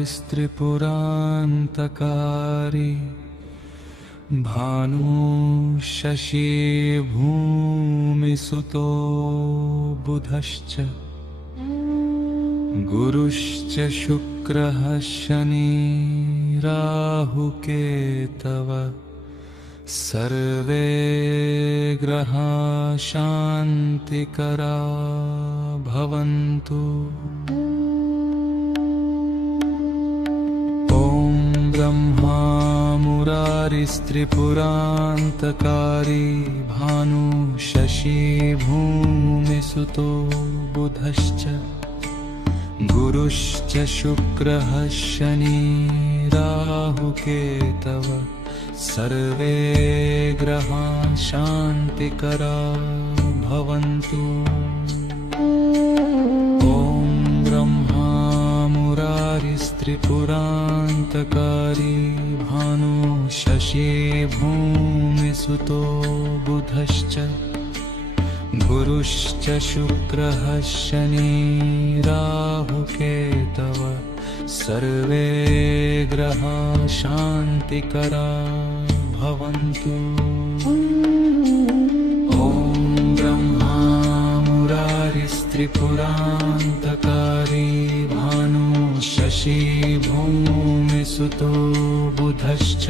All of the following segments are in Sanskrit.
मुरारिस्त्रिपुरान्तकारी भानु शशी भूमिसुतो बुधश्च गुरुश्च शुक्रः शनि राहुकेतव सर्वे ग्रहा शान्तिकरा भवन्तु। ॐ ब्रह्मा मुरारिस्त्रिपुरान्तकारी भानु शशी भूमिसुतो बुधश्च गुरुश्च शुक्रः शनि राहुकेतव सर्वे ग्रहा शान्तिकरा भवन्तु। ॐ ब्रह्मा मुरारिस्त्रिपुरान्तकारी भानु शशी भूमिसुतो बुधश्च गुरुश्च शुक्रः शनि राहुकेतव सर्वे ग्रहा शान्तिकरा भवन्तु। ॐ ब्रह्मा मुरारिस्त्रिपुरान्तकारी भानु शशी भूमिसुतो बुधश्च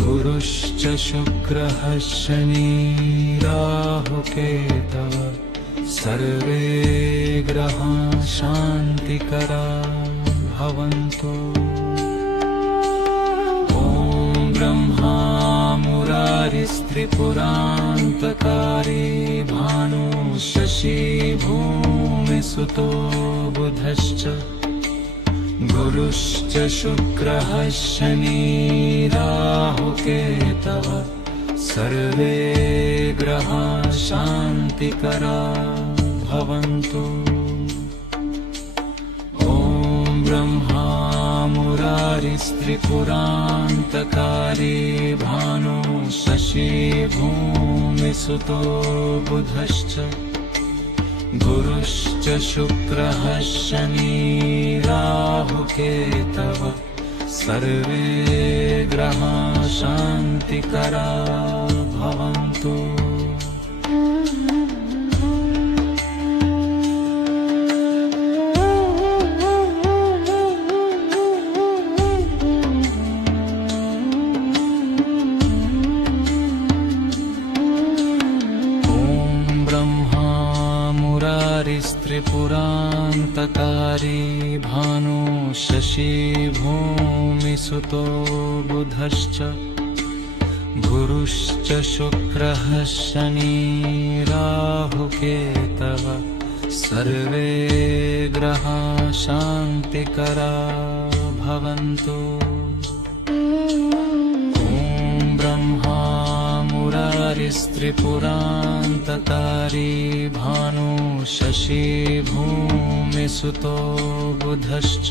गुरुश्च शुक्रः शनि राहुकेतव सर्वे ग्रहा शान्तिकरा भवन्तु। ॐ ब्रह्मा मुरारिस्त्रिपुरान्तकारी भानु शशी भूमिसुतो बुधश्च गुरुश्च शुक्रः शनि राहुकेतव सर्वे ग्रहा शान्तिकरा भवन्तु। ॐ ब्रह्मा मुरारिस्त्रिपुरान्तकारी भानु शशी भूमिसुतो बुधश्च गुरुश्च शुक्रः शनि राहुकेतव सर्वे ग्रहा शान्तिकरा भवन्तु। त्रिपुरान्तकारी भानु शशी भूमिसुतो बुधश्च गुरुश्च शुक्रः शनि राहुकेतव सर्वे ग्रहा शान्तिकरा भवन्तु। ॐ ब्रह्मा मुरारिस्त्रिपुरान्तकारी भानु शशी भूमिसुतो बुधश्च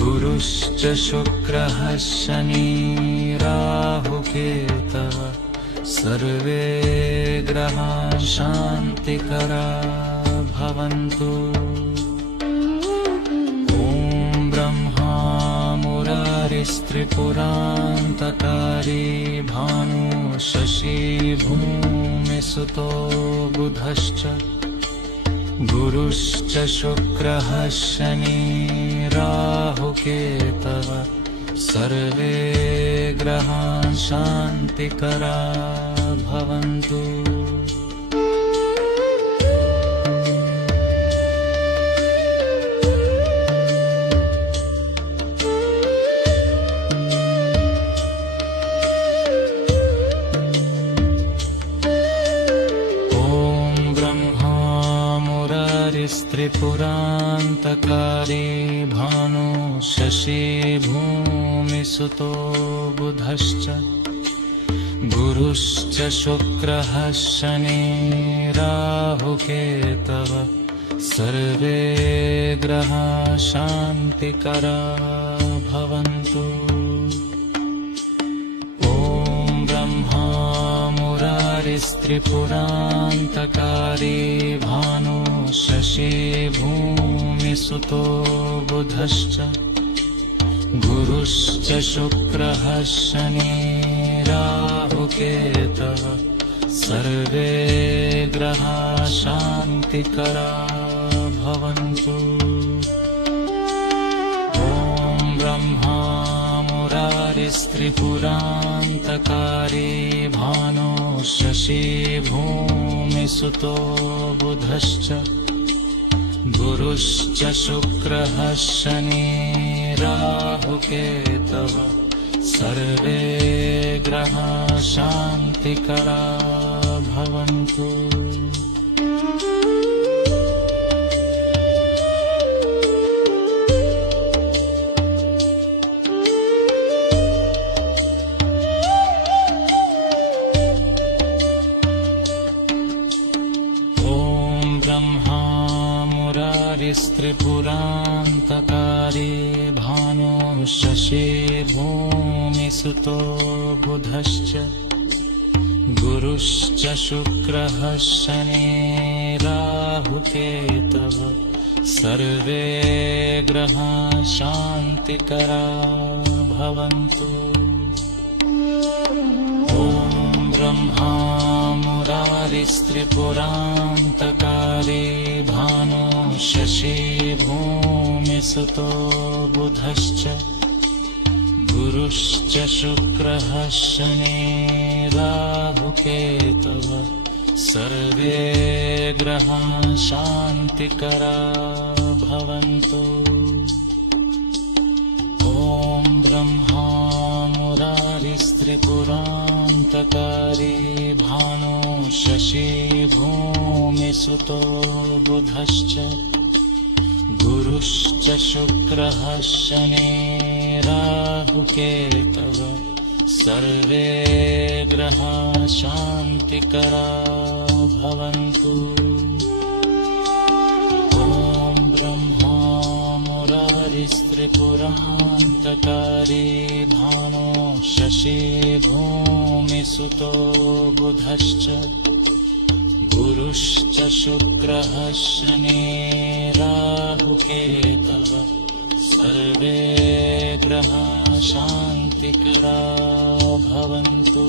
गुरुश्च शुक्रः शनि राहुकेतव सर्वे ग्रहा शान्तिकरा भवन्तु। ॐ ब्रह्मा मुरारिस्त्रिपुरान्तकारी भानु शशी भूमिसुतो बुधश्च गुरुश्च शुक्रः शनि राहुकेतव सर्वे ग्रहा शान्तिकरा भवन्तु। त्रिपुरान्तकारी भानु शशी भूमिसुतो बुधश्च गुरुश्च शुक्रः शनि राहुकेतव सर्वे ग्रहा शान्तिकरा भवन्तु। ॐ ब्रह्मा मुरारिस्त्रिपुरान्तकारी त्रिपुरान्तकारी भानु शशी भूमिसुतो बुधश्च गुरुश्च शुक्रः शनि राहुकेतवः सर्वे ग्रहा शान्तिकरा भवन्तु। ॐ ब्रह्मा मुरारिस्त्रिपुरान्तकारी भानो शशी भूमिसुतो बुधश्च गुरुश्च शुक्रः शनि राहुकेतवः सर्वे ग्रहा शान्तिकरा भवन्तु। त्रिपुरान्तकारी भानो शशी भूमिसुतो बुधश्च गुरुश्च शुक्रः शनि राहुकेतवः सर्वे ग्रहा शान्तिकरा भवन्तु। ॐ ब्रह्मा मुरारिस्त्रिपुरान्तकारी भानो शशी भूमिसुतो बुधश्च गुरुश्च शुक्रः शनि राहुकेतवः सर्वे ग्रहा शान्तिकरा भवन्तु। ॐ ब्रह्मा मुरारिस्त्रिपुरान्तकारी भानो शशी भूमिसुतो बुधश्च गुरुश्च शुक्रः शनि राहुकेतवः सर्वे ग्रहा शान्तिकरा भवन्तु। ॐ ब्रह्मा मुरारिस्त्रिपुरान्तकारी भानो शशी भूमिसुतो बुधश्च गुरुश्च शुक्रः शनि राहुकेतवः सर्वे ग्रहा शान्तिकरा भवन्तु।